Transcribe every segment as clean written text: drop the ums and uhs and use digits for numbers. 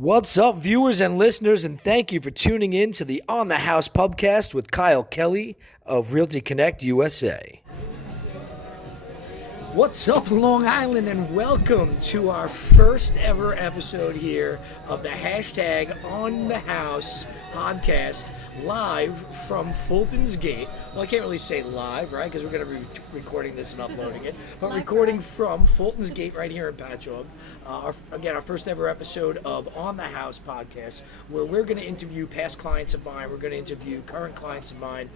What's up, viewers and listeners, and thank you for tuning in to the On the House pubcast with Kyle Kelly of Realty Connect USA. What's up, Long Island, and welcome to our first ever episode here of the hashtag On the House podcast, live from Fulton's Gate. Well, I can't really say live, right, because we're going to be recording this and uploading it, but recording from Fulton's Gate right here in Patchogue. Our first ever episode of On the House podcast, where we're going to interview past clients of mine, we're going to interview current clients of mine,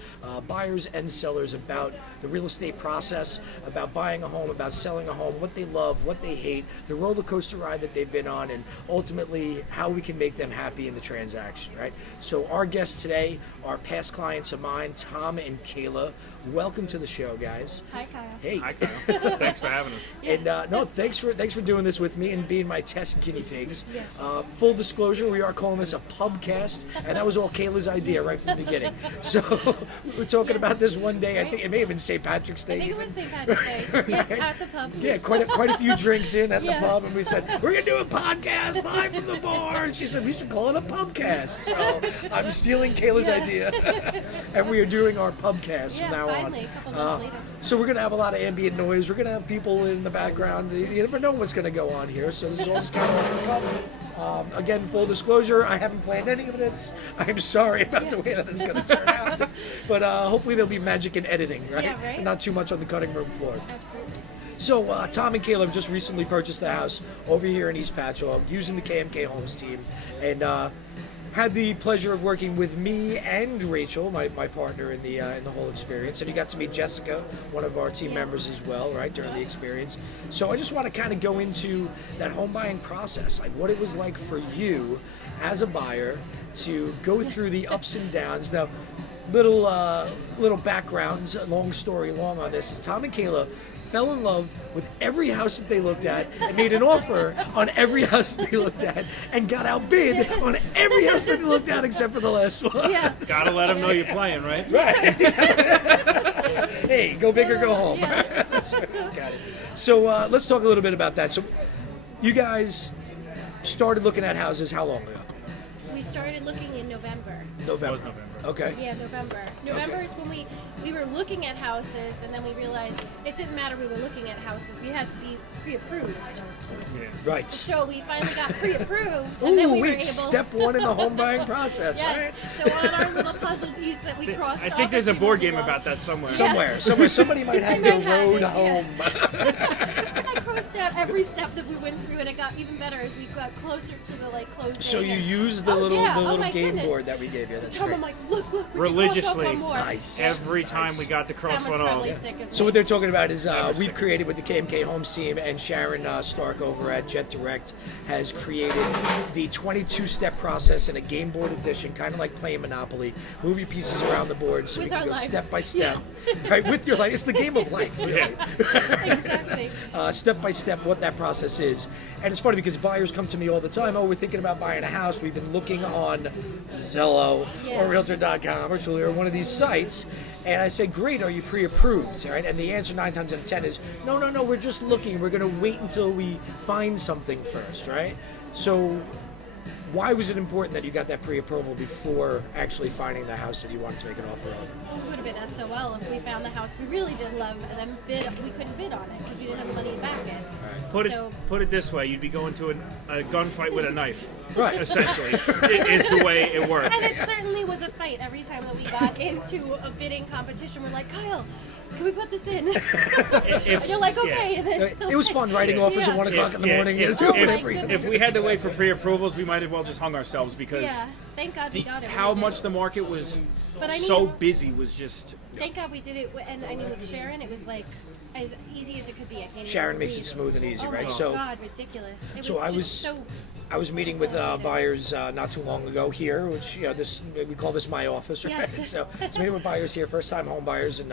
buyers and sellers about the real estate process, about buying a home, about selling a home, what they love, what they hate, the roller coaster ride that they've been on, and ultimately how we can make them happy in the transaction, right? So our guests today are past clients of mine, Tom and Kayla. Welcome to the show, guys. Hi, Kyle. Hey. Hi, Kyle. Thanks for having us. And no, thanks for doing this with me and being my test guinea pigs. Yes. Full disclosure, we are calling this a pubcast, and that was all Kayla's idea right from the beginning. So we were talking about this one day. I think it may have been St. Patrick's Day. I think it was St. Patrick's Day. Yeah, at the pub. Yeah, quite a few drinks in at the Yeah. pub, and we said, we're going to do a podcast live from the bar. And she said, we should call it a pubcast. So I'm stealing Kayla's idea, and we are doing our pubcast from now finally, on. a couple months later. So we're going to have a lot of ambient noise. We're going to have people in the background. You never know what's going to go on here, so this is all just kind of off the cuff. Again, full disclosure, I haven't planned any of this. I'm sorry about the way that it's going to turn out. But hopefully there'll be magic in editing, right? Yeah, right. And not too much on the cutting room floor. Absolutely. So Tom and Caleb just recently purchased a house over here in East Patchogue using the KMK Homes team, and had the pleasure of working with me and Rachel, my partner in the whole experience, and you got to meet Jessica, one of our team members as well, right, during the experience. So I just want to kind of go into that home buying process, like what it was like for you as a buyer to go through the ups and downs. Now, little backgrounds, long story long on this is Tom and Kayla fell in love with every house that they looked at and made an offer on every house they looked at and got outbid on every house that they looked at except for the last one. Yeah. Gotta let them know you're playing, right? Right. Hey, go big or go home. Yeah. Got it. So let's talk a little bit about that. So you guys started looking at houses how long ago? We started looking in November. November. That was November. Okay. Yeah, November. November is when we were looking at houses, and then we realized it didn't matter we were looking at houses. We had to be pre-approved. Yeah. Right. So we finally got pre-approved, and then we were able. Step one in the home buying process, Yes. right? So on our little puzzle piece that we crossed I off. think there's a as we board moved game along. about that somewhere. Somewhere. Somebody might have They their might have road it, yeah. home. I crossed out every step that we went through, and it got even better as we got closer to the closing. So you and- used the Oh, little yeah. the Oh, little my game goodness. board that we gave you. That's Tom, great. I'm like, look, we can Religiously. cross off one more. Nice. Every time we got the cross Tom was one probably off. sick of So me. what they're talking about is Never we've sick. created with the KMK Homes team, and Sharon Stark over at Jet Direct has created the 22-step process in a game board edition, kind of like playing Monopoly. Move your pieces around the board so With we can our go lives. step by step, right? With your life, it's the game of life, really. Exactly. Step by step what that process is. And it's funny because buyers come to me all the time, oh, we're thinking about buying a house. We've been looking on Zillow Yeah. or Realtor.com or Trulia or one of these sites. And I say, great, are you pre-approved? Right? And the answer 9 times out of 10 is, no, we're just looking. We're going to wait until we find something first, right? So why was it important that you got that pre-approval before actually finding the house that you wanted to make an offer on? It would have been SOL if we found the house we really did love and then we couldn't bid on it because we didn't have the money to back it. Put it this way: you'd be going to a gunfight with a knife. Right. Essentially, is the way it works. And it certainly was a fight every time that we got into a bidding competition. We're like, Kyle, can we put this in? And you're like, okay. And then It was fun writing offers at Yeah. 1 o'clock in the Yeah, morning. if- Oh my if- goodness. If we had to wait for pre-approvals, we might have well just hung ourselves because yeah, thank God we got it. when how we much did. the market was But I so mean- busy was just. Thank God we did it, and I mean with Sharon, it was like as easy as it could be. I can't even Sharon makes it believe smooth and easy, oh right? My So- God, ridiculous! It so was I just was- so. I was meeting with buyers not too long ago here, which this we call this my office, right? Yes. So I was meeting with buyers here, first-time home buyers, and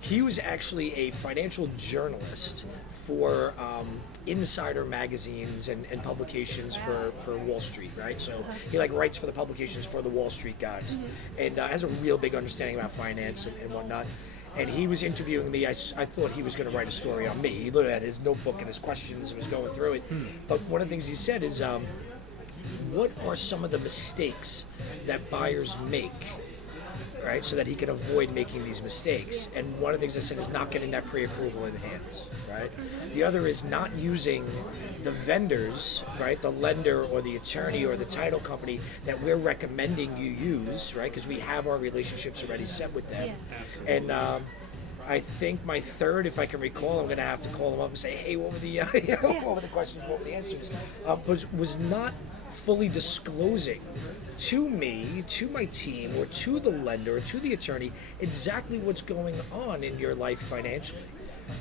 he was actually a financial journalist for insider magazines and publications for Wall Street, right? So he writes for the publications for the Wall Street guys, and has a real big understanding about finance and whatnot. And he was interviewing me. I thought he was going to write a story on me. He looked at his notebook and his questions and was going through it. But one of the things he said is, what are some of the mistakes that buyers make, right, so that he can avoid making these mistakes. And one of the things I said is not getting that pre-approval in hands, right? The other is not using the vendors, right, the lender or the attorney or the title company that we're recommending you use, right, because we have our relationships already set with them. Yeah. And I think my third, if I can recall, I'm going to have to call them up and say, hey, what were the what were the questions, what were the answers? Was not fully disclosing to me, to my team, or to the lender, or to the attorney, exactly what's going on in your life financially,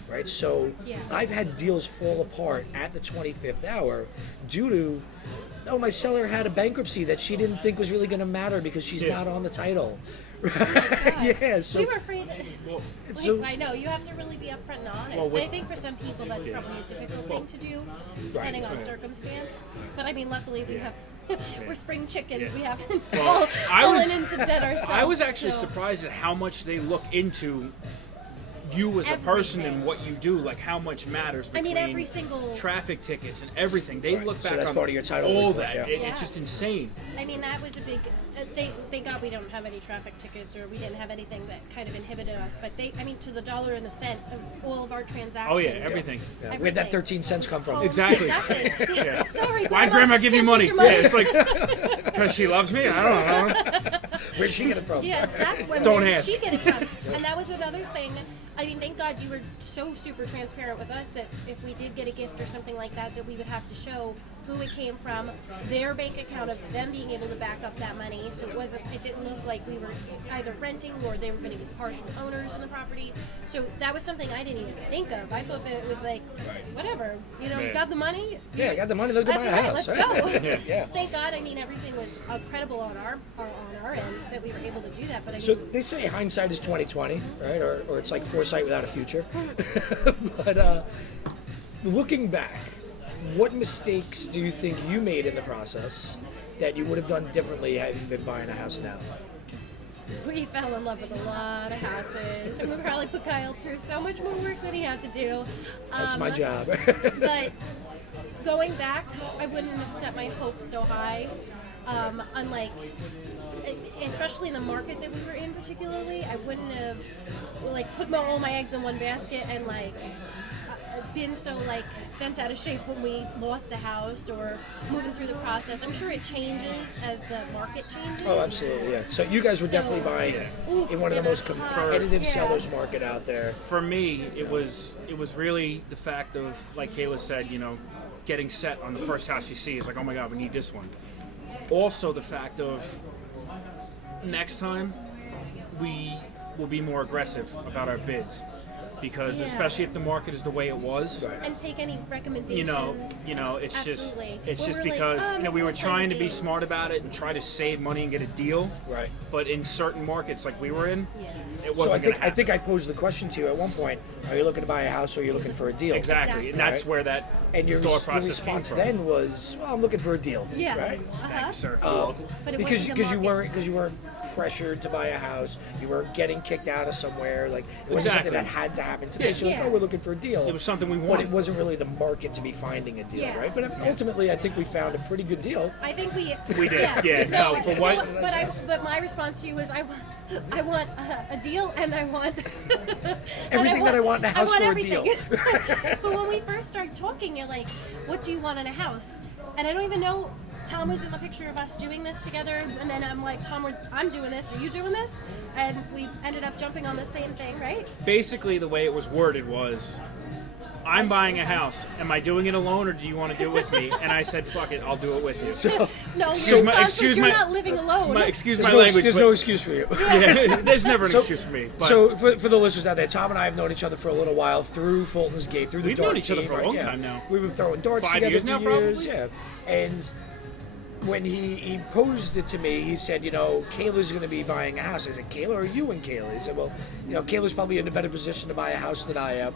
right? So I've had deals fall apart at the 25th hour due to, my seller had a bankruptcy that she didn't think was really going to matter because she's not on the title. Yeah, so we were afraid. I know you have to really be upfront and honest. I think for some people that's probably a difficult thing to do, depending on circumstance. But I mean, luckily we have. We're spring chickens. We haven't fallen into debt ourselves. I was actually surprised at how much they look into you as a person and what you do, like how much matters between every single traffic tickets and everything. They look back that's on part of your title all report, that. It's just insane. I mean, that was a big. Thank God we don't have any traffic tickets, or we didn't have anything that kind of inhibited us. But to the dollar and the cent of all of our transactions. Oh yeah, everything. Yeah. Where'd that 13 cents come from? Exactly. Yeah. Sorry, why'd Grandma give you money? Yeah, it's like because she loves me. I don't know. Where'd she get it from? Yeah, exactly. Don't Where ask. did she get it from? And that was another thing. I mean, thank God you were so super transparent with us that if we did get a gift or something like that, that we would have to show who it came from, their bank account of them being able to back up that money. So it didn't look like we were either renting or they were going to be partial owners in the property. So that was something I didn't even think of. I thought that it was like, whatever, you got the money? Yeah, I got the money, let's go buy a house. Let's go. Yeah. Thank God, everything was credible on our ends that we were able to do that. But so they say hindsight is 20/20, right? Or it's like foresight without a future. But looking back, what mistakes do you think you made in the process that you would have done differently had you been buying a house now? We fell in love with a lot of houses, and we probably put Kyle through so much more work than he had to do. That's my job. But going back, I wouldn't have set my hopes so high. Unlike, especially in the market that we were in particularly, I wouldn't have put all my eggs in one basket and been so bent out of shape when we lost a house or moving through the process. I'm sure it changes as the market changes. Oh, absolutely, yeah. So you guys were definitely buying in one of the most competitive sellers market out there. For me, it was really the fact of, like Kayla said, getting set on the first house you see is like, oh my God, we need this one. Also the fact of next time we will be more aggressive about our bids. Because especially if the market is the way it was, and take any recommendations. It's Absolutely. just because we were trying to be smart about it and try to save money and get a deal. Right. But in certain markets like we were in, it So wasn't. I think I posed the question to you at one point: are you looking to buy a house or are you looking for a deal? Exactly. And that's where that thought process response came from. then was, well, I'm looking for a deal. Yeah. Right. Thank you, sir. But it because wasn't you weren't pressured to buy a house, you weren't getting kicked out of somewhere. It wasn't something that had to happen today. So we're looking for a deal. It was something we wanted. But it wasn't really the market to be finding a deal, right? But ultimately, I think we found a pretty good deal. I think we did. But my response to you was, I want a deal, and I want everything that I want in a house for everything. a deal. But when we first started talking, you're like, what do you want in a house? And I don't even know. Tom was in the picture of us doing this together, and then I'm like, Tom, I'm doing this, are you doing this? And we ended up jumping on the same thing, right? Basically, the way it was worded was, I'm buying a house. Am I doing it alone, or do you want to do it with me? And I said, fuck it, I'll do it with you. No, your response was, you're not living alone. Excuse my language. There's no excuse for you. Yeah, there's never an excuse for me. But so for the listeners out there, Tom and I have known each other for a little while through Fulton's Gate, through the we've dart known each other team, for a long time now. We've been throwing darts 5 together years for now, years. probably. Yeah. And when he posed it to me, he said, Kayla's going to be buying a house. I said, Kayla, or you and Kayla? He said, well, Kayla's probably in a better position to buy a house than I am.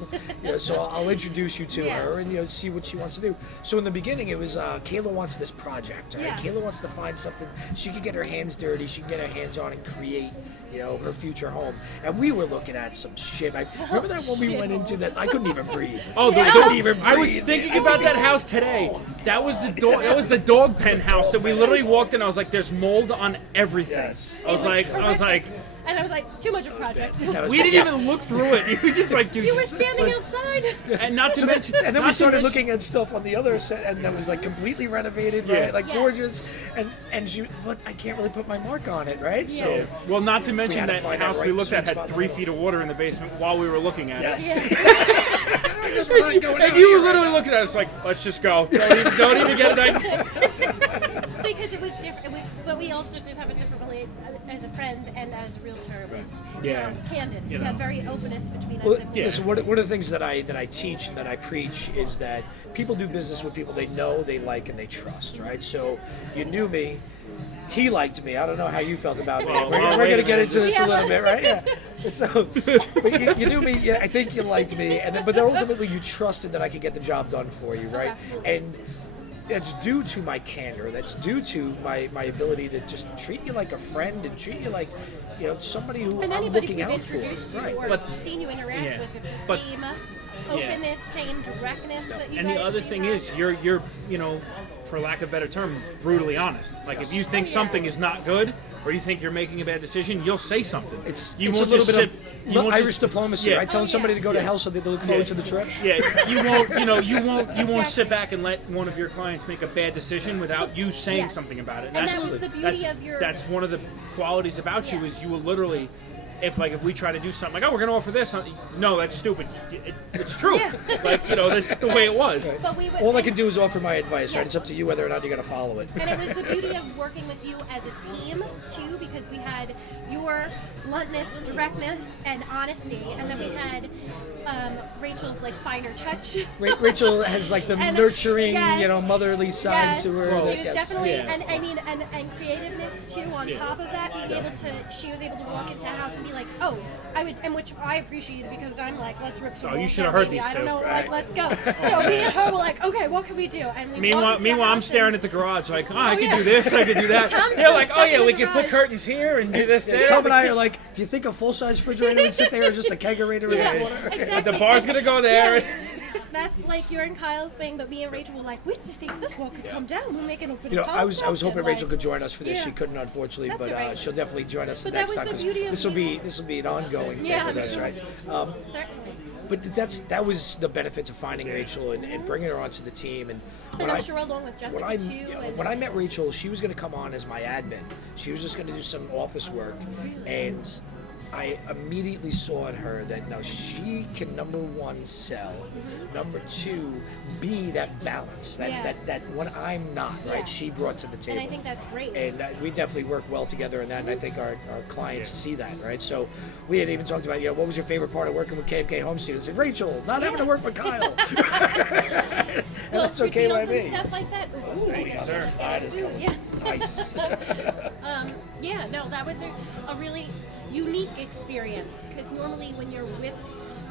So I'll introduce you to her and, see what she wants to do. So in the beginning, it was Kayla wants this project, right? Yeah. Kayla wants to find something she can get her hands dirty, she can get her hands on and create, her future home, and we were looking at some shit. I remember that when we went into that, I couldn't even breathe. Oh, I couldn't even breathe. I was thinking about that house today. That was the dog. That was the dog pen house that we literally walked in. I was like, "There's mold on everything." Yes. I was like, and I was like, too much of a project. we didn't even look through it. You were just like, dude. You were standing outside. And not to mention, and then we started looking at stuff on the other set, and that was like completely renovated, right? Like gorgeous, and she, but I can't really put my mark on it, right? Yeah. So, well, not to mention had to that find house that we right looked at sweet had spot 3 in the feet of water in the basement while we were looking at it. There's a line going And out you here were literally right looking at us like, let's just go. Don't even get an idea. Because it was different, but we also did have a different relationship as a friend and as a realtor. It was candid. We had very openness between us. Well, And listen, one of the things that I teach and that I preach is that people do business with people they know, they like, and they trust, right? So you knew me. He liked me. I don't know how you felt about me. Well, We're going to get into this Yeah. a little bit, right? Yeah. So but you knew me. Yeah, I think you liked me, and then, but then ultimately you trusted that I could get the job done for you, right? absolutely. And that's due to my candor. That's due to my ability to just treat you like a friend and treat you like somebody who And I'm anybody looking we've out for. introduced you Right. or But- seen you interact Yeah. with, it's the But- same openness, same directness that you And guys the other do thing have. is, you're for lack of a better term, brutally honest. Like if you think something is not good, or you think you're making a bad decision, you'll say something. It's You a won't little just bit sit. of You won't Irish just, diplomacy, yeah. right? Telling somebody to go to hell so they look forward to the trip. Yeah, you won't sit back and let one of your clients make a bad decision without you saying Yes. something about it. And that was the beauty of your- That's one of the qualities about you is you will literally. If we try to do something like, oh, we're going to offer this, no, that's stupid. It's true. Yeah. That's the way it was. But we would, All I can do is offer my advice, right? Yes. It's up to you whether or not you're going to follow it. And it was the beauty of working with you as a team too, because we had your bluntness, directness, and honesty, and then we had Rachel's like finer touch. Rachel has like the And- nurturing, yes. Motherly side Yes, to her. she was Yes. definitely, Yeah. and I mean, and creativeness too. On top of that, she was able to walk into a house and be like, oh, I would, and which I appreciated because I'm like, let's rip some. Oh, you walls should have down, heard baby. these I don't two. know, Right. like, let's go. So me and her were like, okay, what can we do? And we Meanwhile, I'm staring at the garage like, oh, I could yeah. do this, I could do that. Tom's They're still like, oh stuck yeah, in we the could put garage. curtains here and do this there. Tom and I are like, do you think a full-size refrigerator would sit there or just a kegerator with Yeah, water? exactly. The bar's gonna go there. Yeah. That's like your and Kyle's thing, but me and Rachel were like, we think this wall could come down. We'll make it open. I was hoping and, Rachel like, could join us for this. Yeah. She couldn't, unfortunately, That's but all right. she'll definitely join us But next that time. was the 'cause beauty of this will be an ongoing thing Yeah, with I'm us, sure. right? Certainly. But that was the benefits of finding Rachel and bringing her onto the team. And And I'm sure along with Jessica too. And when I met Rachel, she was going to come on as my admin. She was just going to do some office work, and I immediately saw in her that no, she can number one sell, number two be that balance that when I'm not right, Yeah. she brought to the table. and I think that's great. And we definitely work well together in that, and I think our clients see that, right? So we had even talked about, what was your favorite part of working with KMK Homestead? And said, Rachel, not having to work with Kyle. And well, that's for okay deals by me. and stuff like that. Ooh, Ooh, yeah, sir. slide is coming. yeah. Nice. Yeah, no, that was a really unique experience because normally when you're with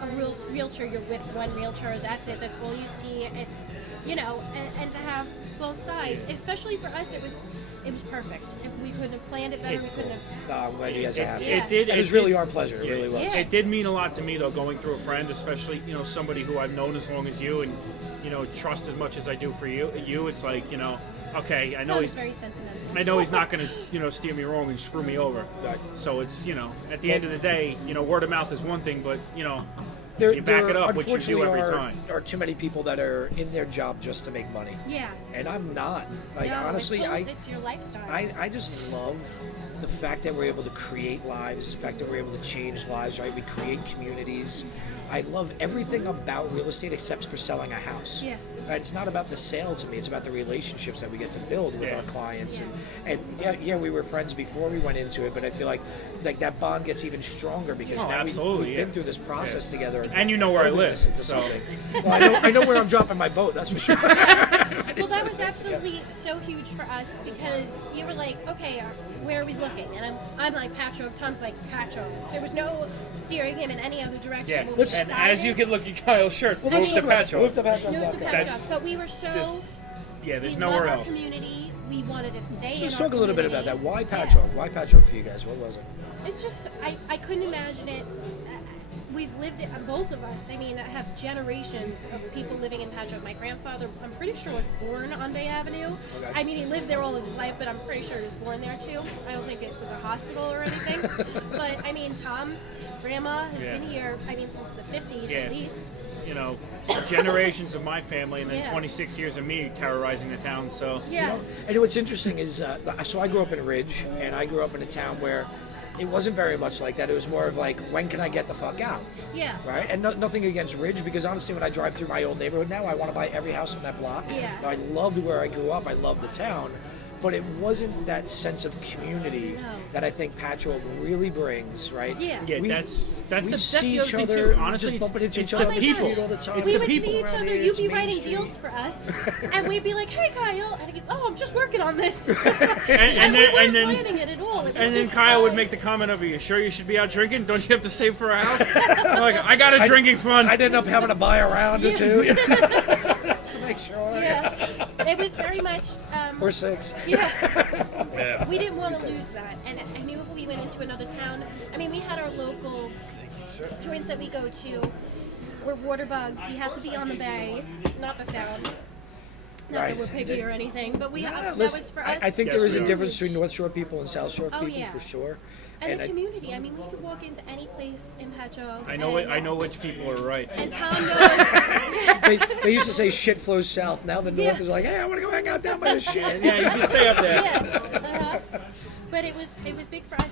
a realtor, you're with one realtor, that's it, that's all you see. It's, and to have both sides, especially for us, it was perfect. We couldn't have planned it better. We couldn't have. No, I'm glad you guys are happy. Yeah. It did. It was really our pleasure. It really was. Yeah. It did mean a lot to me though, going through a friend, especially somebody who I've known as long as you, and trust as much as I do for you. It's like okay, I know Tom's he's. very sentimental. I know he's not going to, steer me wrong and screw me over. Right. So it's, at the end of the day, word of mouth is one thing, but, There, you back it up, which you do unfortunately, every time. are too many people that are in their job just to make money. Yeah. And I'm not. Like, No, honestly, it's your lifestyle. I just love the fact that we're able to create lives, the fact that we're able to change lives, right? We create communities. I love everything about real estate except for selling a house. Yeah. Right? It's not about the sale to me. It's about the relationships that we get to build with Yeah. our clients. Yeah. And we were friends before we went into it, but I feel like that bond gets even stronger because Oh, now absolutely, we've yeah. been through this process Yeah. together. And you know where I building live, this into so. something. Well, I know where I'm dropping my boat, that's for sure. Well, that was absolutely so huge for us because you were like, okay, where are we looking? And I'm like, Patcho. Tom's like, Patcho. There was no steering him in any other direction. Yeah. When we And as you decided, can look at Kyle's shirt, move to Move Patcho. to Patcho. moved to Okay. Patcho. That's So we were so. Yeah, there's we nowhere love else. Our community. we wanted to stay. So let's in our talk a little bit about community. that. Why Yeah. Patchogue? Why Patchogue for you guys? What was it? It's just I couldn't imagine it. We've lived it, both of us. I mean, I have generations of people living in Patchogue. My grandfather, I'm pretty sure, was born on Bay Avenue. Okay. I mean, he lived there all of his life, but I'm pretty sure he was born there too. I don't think it was a hospital or anything. But I mean, Tom's grandma has been here, I mean, since the 50s Yeah. at least. You know, generations of my family, and then Yeah. 26 years of me terrorizing the town. So Yeah. And what's interesting is, so I grew up in Ridge, and I grew up in a town where it wasn't very much like that. It was more of like, when can I get the fuck out? Yeah. Right? And nothing against Ridge, because honestly, when I drive through my old neighborhood now, I want to buy every house on that block. Yeah. I loved where I grew up. I loved the town. But it wasn't that sense of community No. that I think Patchogue really brings, right? Yeah. yeah, We- that's we the see other each thing other, too. Honestly, just bumping into it's each other the on the people. street all the time. It's We the would people see each around other, here. you'd It's be Main writing Street. deals for us, and we'd be like, hey Kyle, and I'd go, oh, I'm just working on this. and And we then weren't and then planning it at all. It was and then just Kyle would fun. make the comment of, "Are you sure you should be out drinking? Don't you have to save for a house?" I'm like, I got a drinking fund. I'd end up having to buy a round or two. Just to make sure. Yeah, it was very much. Or 6. Yeah, Yeah. we didn't want to lose that, and I knew if we went into another town. I mean, we had our local joints that we go to. We're water bugs. We had to be on the bay, not the sound. Not Right. that we're piggy or anything, but we that Listen, was for us. I think Yes, there is a we are. difference between North Shore people and South Shore Oh, people yeah. for sure. and the I- community. I mean, we could walk into any place in Patchogue. I know I know which people are right. And Tom knows. they used to say shit flows south. Now the North Yeah. is like, hey, I want to go hang out down by the shit. Yeah, you can stay up there. Yeah. But it was big for us.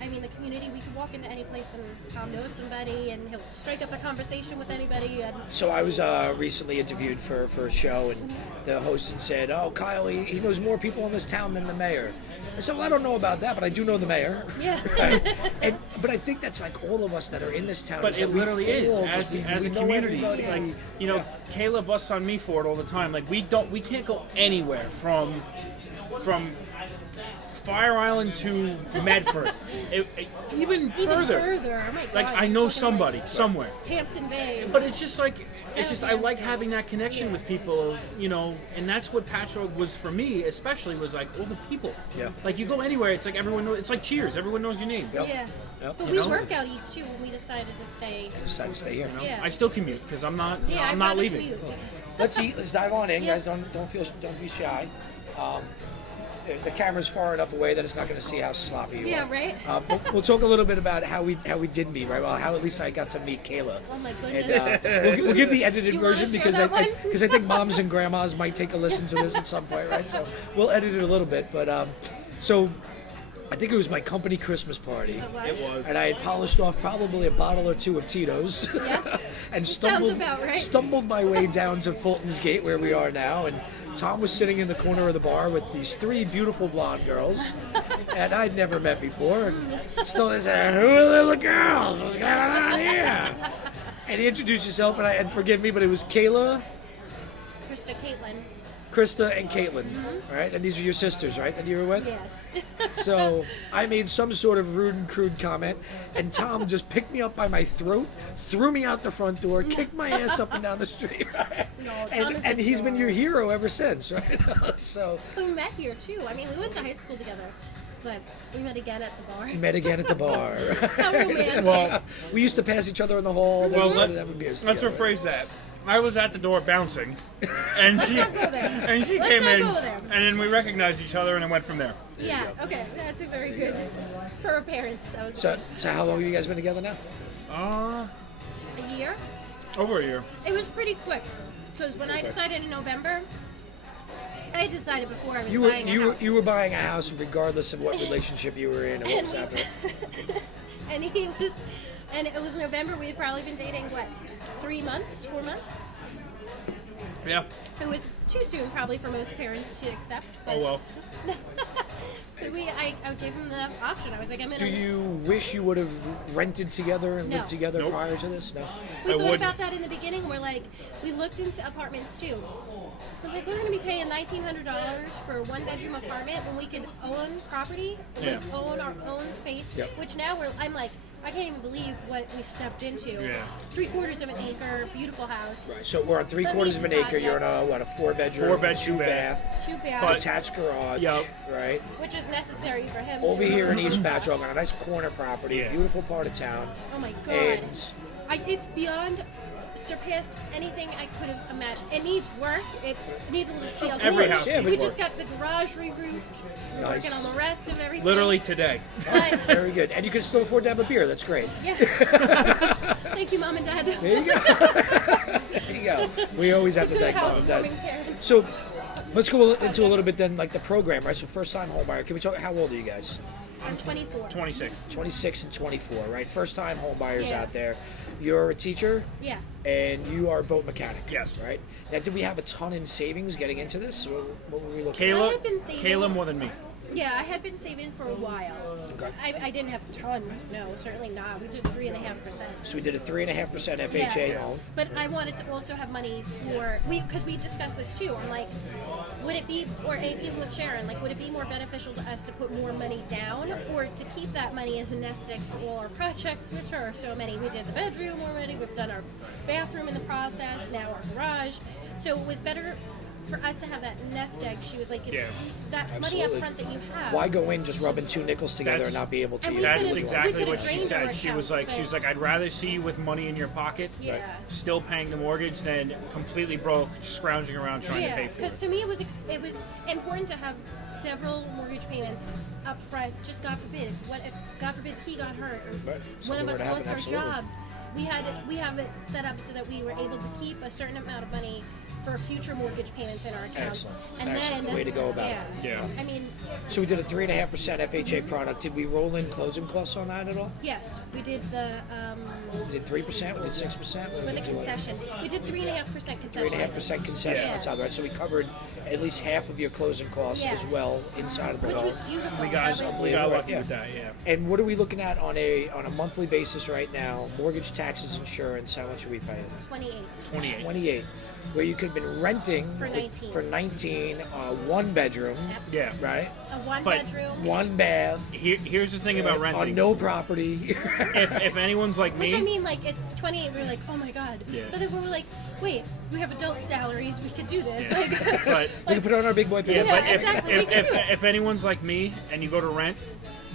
I mean, the community. We could walk into any place and Tom knows somebody, and he'll strike up a conversation with anybody. And So I was recently interviewed for a show, and the host had said, oh, Kyle, he knows more people in this town than the mayor. I said, well, I don't know about that, but I do know the mayor. yeah. But I think that's like all of us that are in this town. But is it that we literally is all as, just- we as a know community. everybody. Like, you know, Kayla busts on me for it all the time. Like, we can't go anywhere from Fire Island to Medford. Even further. Oh my God. Like, I you're know talking somebody like somewhere. Hampton Bay. But it's just like, I like having that connection with people, of, you know, and that's what Patchogue was for me, especially, was like all the people. Yeah. Like, you go anywhere, it's like everyone knows, it's like Cheers, everyone knows your name. Yep. Yeah. Yep. But You we know? work out east too when we decided to stay. I decided to stay here. Yeah. I still commute because I'm not, Yeah, I'm I'd not rather leaving. commute because- Let's eat. Let's dive on in, Yeah. guys. Don't be shy. The camera's far enough away that it's not going to see how sloppy you are. Yeah, right? But we'll talk a little bit about how we did meet, right? Well, how at least I got to meet Kayla. Oh my And goodness. we'll give the edited You wanna version share because that one? because I think moms and grandmas might take a listen to this at some point, right? So we'll edit it a little bit. But so I think it was my company Christmas party. It was. And I had polished off probably a bottle or two of Tito's, Yeah. and Sounds about right. stumbled my way down to Fulton's Gate where we are now. And Tom was sitting in the corner of the bar with these 3 beautiful blonde girls, and I'd never met before. And still said, "Who are the little girls? What's going on here?" And he introduced himself, and forgive me, but it was Kayla, Krista, Caitlin. Krista, and Caitlin, right? And these are your sisters, right? That you were with. Yes. So I made some sort of rude and crude comment, and Tom just picked me up by my throat, threw me out the front door, kicked my ass up and down the street, right? No, Tom is and he's been your adorable. hero ever since, right? So We met here too. I mean, we went to high school together, but we met again at the bar. we met again at the bar. How romantic. Well, We used to pass each other in the hall. Well, having beers let's together. rephrase that. I was at the door bouncing, and she not go there. and she Let's came not in, go there. and then we recognized each other, and it went from there. Yeah, okay. That's a very good for a parent. That was So how long have you guys been together now? a year. Over a year. It was pretty quick because when I decided in November, I had decided before I was buying a house. You were buying a house regardless of what relationship you were in or what was happening. and it was November. We had probably been dating 4 months. Yeah. It was too soon probably for most parents to accept. But Oh well. But I gave him the option. I was like, I'm in. Do you wish you would have rented together and No. lived together Nope. prior to this? No. We I thought would. about that in the beginning. We looked into apartments too. I'm like, we're going to be paying $1,900 for a 1-bedroom apartment when we could own property, Yeah. own our own space. Yep. Which now I'm like, I can't even believe what we stepped into. Yeah. 3/4 of an acre, beautiful house. Right. So we're on 3/4 of an acre. You're in a 4-bedroom, 4-bed, 2-bath, 2 But- baths, attached garage. Yep. Right. which is necessary for him. Over to here in East Patchogue on a nice corner property, Yeah. beautiful part of town. Oh my god. And It's beyond surpassed anything I could have imagined. It needs work. It needs a little TLC. Every house Yeah, we needs just work. got the garage re-roofed. We're Nice. working on the rest of everything. Literally today. But, very good. And you can still afford to have a beer. That's great. yeah. Thank you, Mom and Dad. There you go. There you go. We always have to Good thank mom and dad. housewarming parents. So let's go into a little bit then, like the program, right? So first time home buyer. Can we talk? How old are you guys? I'm 24. 26. 26 and 24, right? First time home buyers Yeah. out there. You're a teacher Yeah. and you are a boat mechanic. Yes. Right. Now, did we have a ton in savings getting into this? What were we looking Kayla, I had been saving- Kayla more than me. Yeah, I had been saving for a while. Okay. I didn't have a ton. No, certainly not. We did 3.5%. So we did a 3.5% FHA Yeah. loan. But I wanted to also have money for because we discussed this too. I'm like, would it be, or even with Sharon, like, would it be more beneficial to us to put more money down, or to keep that money as a nest egg for all our projects, which are so many? We did the bedroom already. We've done our bathroom in the process. Now our garage. So it was better for us to have that nest egg. She was like, it's, Yeah. that's money up Absolutely. front that you have. Why go in just rubbing 2 nickels together That's- and not be able to? And we use That's could've- it? we exactly could've what she drained our said. She was accounts, like, but- I'd rather see you with money in your pocket, Yeah. still paying the mortgage, than completely broke, scrounging around trying to Yeah, pay for because it. to me it was important to have several mortgage payments up front. Just God forbid, what if God forbid he got hurt or Right. one Something of were us to lost happen, our absolutely. job. We have it set up so that we were able to keep a certain amount of money for future mortgage payments in our accounts. Excellent. And Excellent. then Way to go about it. Yeah. I mean, So we did a 3.5% FHA product. Did we roll in closing costs on that at all? yes, we did the We did 3%. We did 6%. What did with we a do? concession. We did 3.5% concession. 3.5% concession Yeah. on top of it. So we covered at least half of your closing costs Yeah. as well inside of the Which home. was beautiful. We got, That was- we unbelievable. got lucky Yeah. with that, yeah. And what are we looking at on a monthly basis right now? Mortgage, taxes, insurance. How much are we paying? 28. 28. 28. Where you could have been renting For 19. for 19, 1 bedroom, Yeah. right? A one But- bedroom. 1 bath Here's the thing about on renting. no property. If anyone's like me, Which I mean, like, it's 28. We were like, oh my god. Yeah. But then we were like, wait, we have adult salaries. We could do this. Yeah. Like, but we can put it on our big boy yeah, pants. but exactly, we if, can do it. if anyone's like me and you go to rent,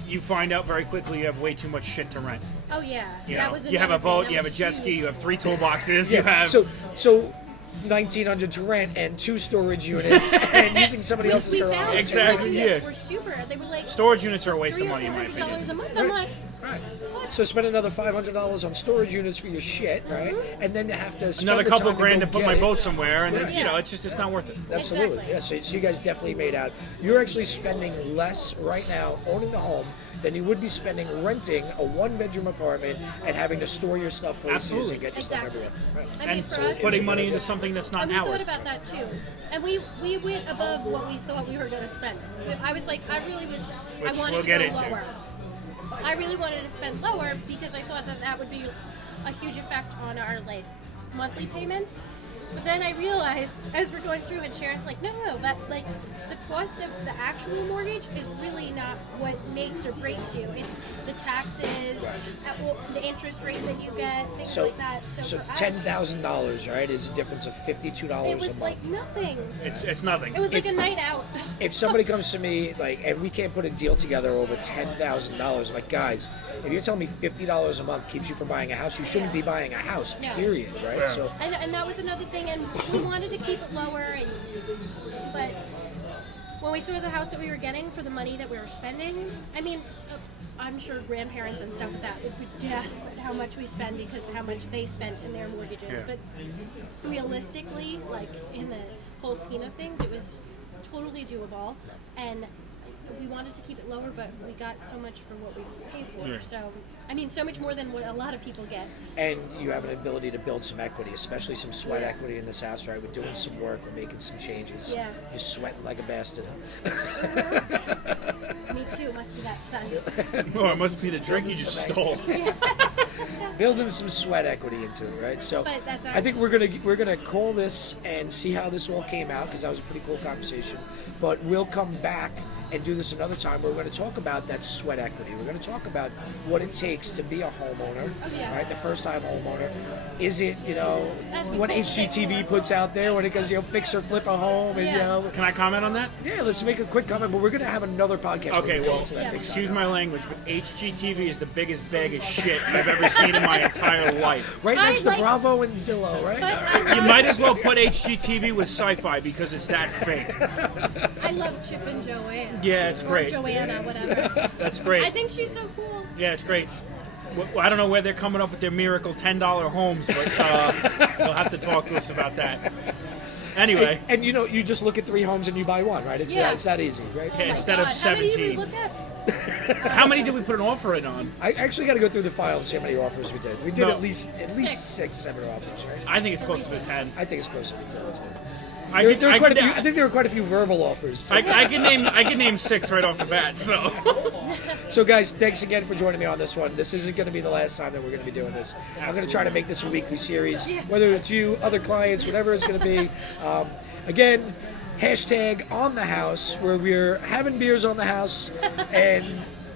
you find out very quickly you have way too much shit to rent. oh yeah, You that know, was you have a another thing. boat, That you have a was jet ski, huge. you have 3 toolboxes, Yeah. you have So 1,900 to rent and 2 storage units and using somebody else's We garage. found Exactly, storage units yeah. were super. They were like storage units are a waste $300 of money in my or $400 opinion. a month. I'm like, Right. So spend another $500 on storage units for your shit, right? And then you have to spend Another the couple time grand to go put get my it. boat somewhere, and then, Yeah. you know, it's not worth it. Absolutely. Exactly. Yeah. So you guys definitely made out. You're actually spending less right now owning the home than you would be spending renting a 1-bedroom apartment and having to store your stuff places Absolutely. and get your stuff Exactly. everywhere. Right. I mean, And for us, putting money into something that's not and we ours. thought about that too. And we went above what we thought we were going to spend. I was like, I Which wanted we'll to get go into. lower. I really wanted to spend lower because I thought that would be a huge effect on our like monthly payments. But then I realized as we're going through, and Sharon's like, no, that like the cost of the actual mortgage is really not what makes or breaks you. It's the taxes, the interest rate that you get, things So, like that. so for us, $10,000, right, is a difference of $52 it a was month. like nothing. It's nothing. It was like If- a night out. If somebody comes to me like, and we can't put a deal together over $10,000, like, guys, if you're telling me $50 a month keeps you from buying a house, you shouldn't be buying a house. No. Period. Right. Yeah. So And that was another thing, and we wanted to keep it lower, but when we saw the house that we were getting for the money that we were spending, I mean, I'm sure grandparents and stuff like that would gasp at how much we spend because how much they spent in their mortgages. Yeah. But realistically, like in the whole scheme of things, it was totally doable, and we wanted to keep it lower, but we got so much for what we paid for. Yeah. So, I mean, so much more than what a lot of people get. and you have an ability to build some equity, especially some sweat equity in this house, right? We're doing some work, we're making some changes. Yeah. You're sweating like a bastard. Me too. It must be that sun. Oh, it must be the drink you just stole. Building some sweat equity into it, right? So But that's I think we're gonna call this and see how this all came out because that was a pretty cool conversation. But we'll come back and do this another time where we're going to talk about that sweat equity. We're going to talk about what it takes to be a homeowner, right? The first-time homeowner. Is it, what HGTV puts out there when it goes, fix or flip a home, and Can I comment on that? Yeah, let's make a quick comment, but we're going to have another podcast. Okay, well, excuse my language, but HGTV is the biggest bag of shit I've ever seen in my entire life. Right next to Bravo and Zillow, right? You might as well put HGTV with sci-fi because it's that fake. I love Chip and Joanne. Yeah, it's great. Or Joanna, whatever. That's great. I think she's so cool. Yeah, it's great. I don't know where they're coming up with their miracle $10 homes, but they'll have to talk to us about that. Anyway. And you just look at 3 homes and you buy one, right? It's that easy, right? Oh Yeah, instead of 17. How many did we look at? How many did we put an offer in on? I actually got to go through the file and see how many offers we did. We did No. at least 6, 7 offers, right? I think it's closer to 10. I think it's closer to 10. Too. I think there were quite a few verbal offers. Too. I can name 6 right off the bat. So, So guys, thanks again for joining me on this one. This isn't going to be the last time that we're going to be doing this. I'm going to try to make this a weekly series, whether it's you, other clients, whatever it's going to be. Again, hashtag on the house, where we're having beers on the house and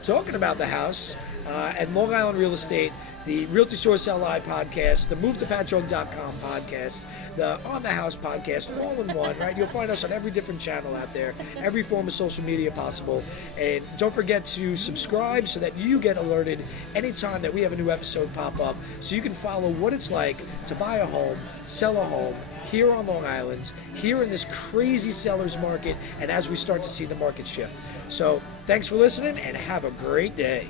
talking about the house and Long Island real estate. The Realty Source LI podcast, the MoveToPatron.com podcast, the On the House podcast, all in one, right? You'll find us on every different channel out there, every form of social media possible. And don't forget to subscribe so that you get alerted anytime that we have a new episode pop up, so you can follow what it's like to buy a home, sell a home, here on Long Island, here in this crazy seller's market, and as we start to see the market shift. So thanks for listening, and have a great day.